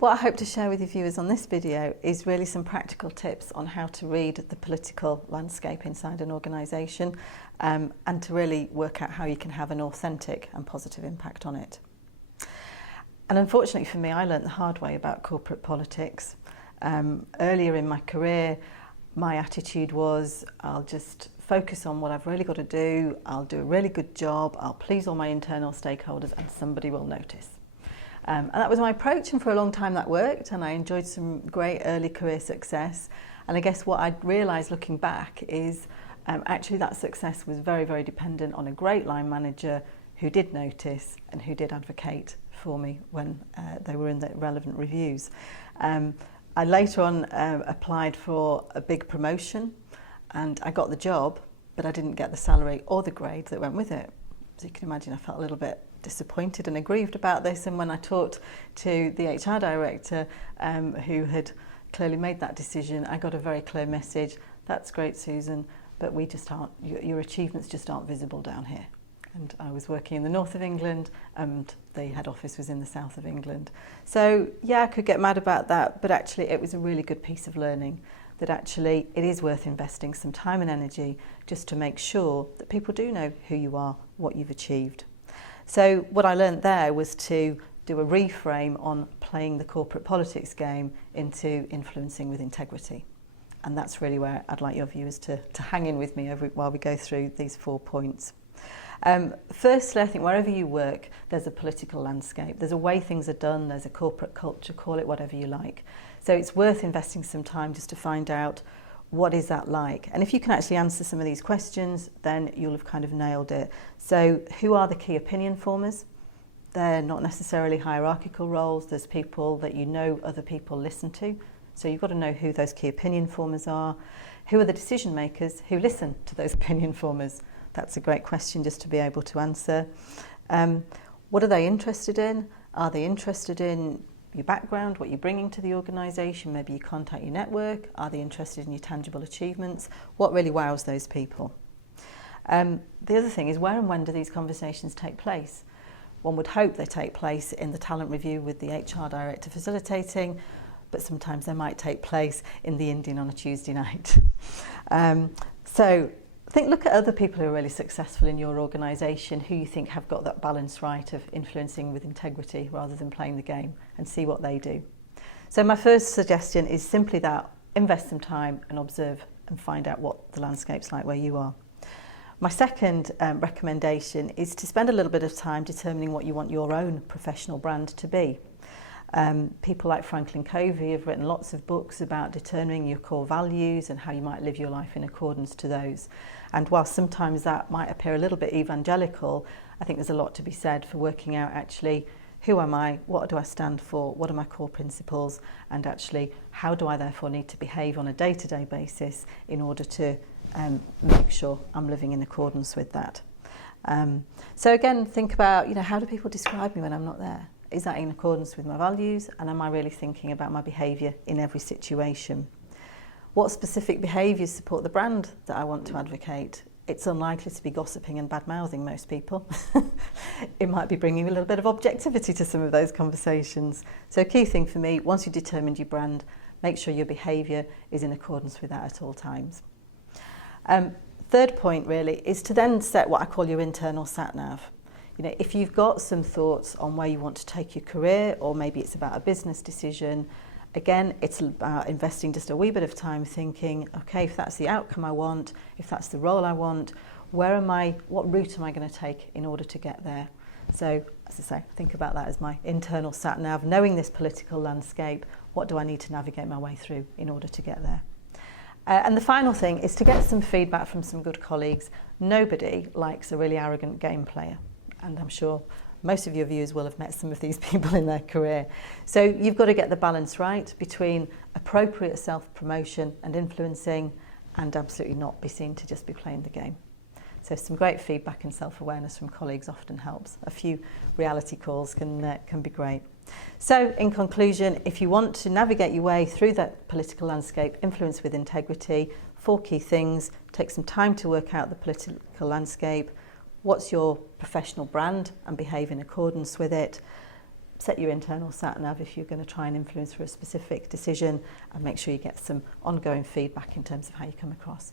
what I hope to share with your viewers on this video is really some practical tips on how to read the political landscape inside an organisation, and to really work out how you can have an authentic and positive impact on it. And unfortunately for me, I learned the hard way about corporate politics. Earlier in my career, my attitude was, I'll just focus on what I've really got to do, I'll do a really good job, I'll please all my internal stakeholders and somebody will notice. And that was my approach, and for a long time that worked, and I enjoyed some great early career success. And I guess what I realised looking back is actually that success was very, very dependent on a great line manager who did notice and who did advocate for me when they were in the relevant reviews. I later on applied for a big promotion and I got the job, but I didn't get the salary or the grade that went with it. So you can imagine I felt a little bit disappointed and aggrieved about this, and when I talked to the HR director who had clearly made that decision, I got a very clear message: that's great, Susan, but we just aren't, your achievements just aren't visible down here. And I was working in the north of England and the head office was in the south of England. So yeah, I could get mad about that, but actually it was a really good piece of learning, that actually it is worth investing some time and energy just to make sure that people do know who you are, what you've achieved. So what I learned there was to do a reframe on playing the corporate politics game into influencing with integrity. And that's really where I'd like your viewers to hang in with me while we go through these 4 points. Firstly, I think wherever you work, there's a political landscape. There's a way things are done, there's a corporate culture, call it whatever you like. So it's worth investing some time just to find out what is that like. And if you can actually answer some of these questions, then you'll have kind of nailed it. So who are the key opinion formers? They're not necessarily hierarchical roles. There's people that you know other people listen to. So you've got to know who those key opinion formers are. Who are the decision makers who listen to those opinion formers? That's a great question just to be able to answer. What are they interested in? Are they interested in your background, what you're bringing to the organisation? Maybe you contact your network. Are they interested in your tangible achievements? What really wows those people? The other thing is, where and when do these conversations take place? One would hope they take place in the talent review with the HR director facilitating, but sometimes they might take place in the Indian on a Tuesday night. So look at other people who are really successful in your organisation, who you think have got that balance right of influencing with integrity rather than playing the game, and see what they do. So my first suggestion is simply that: invest some time and observe and find out what the landscape's like where you are. My second recommendation is to spend a little bit of time determining what you want your own professional brand to be. People like Franklin Covey have written lots of books about determining your core values and how you might live your life in accordance to those. And while sometimes that might appear a little bit evangelical, I think there's a lot to be said for working out actually, who am I, what do I stand for, what are my core principles, and actually how do I therefore need to behave on a day-to-day basis in order to make sure I'm living in accordance with that. So again, think about, how do people describe me when I'm not there? Is that in accordance with my values, and am I really thinking about my behaviour in every situation? What specific behaviours support the brand that I want to advocate? It's unlikely to be gossiping and bad-mouthing most people. It might be bringing a little bit of objectivity to some of those conversations. So a key thing for me, once you've determined your brand, make sure your behaviour is in accordance with that at all times. Third point really is to then set what I call your internal sat-nav. If you've got some thoughts on where you want to take your career, or maybe it's about a business decision, again, it's about investing just a wee bit of time thinking, okay, if that's the outcome I want, if that's the role I want, what route am I going to take in order to get there? So, as I say, think about that as my internal sat-nav, knowing this political landscape, what do I need to navigate my way through in order to get there? And the final thing is to get some feedback from some good colleagues. Nobody likes a really arrogant game player. And I'm sure most of your viewers will have met some of these people in their career. So you've got to get the balance right between appropriate self-promotion and influencing, and absolutely not be seen to just be playing the game. So some great feedback and self-awareness from colleagues often helps. A few reality calls can be great. So in conclusion, if you want to navigate your way through that political landscape, influence with integrity, 4 key things: take some time to work out the political landscape. What's your professional brand and behave in accordance with it? set your internal sat-nav if you're going to try and influence for a specific decision, and make sure you get some ongoing feedback in terms of how you come across.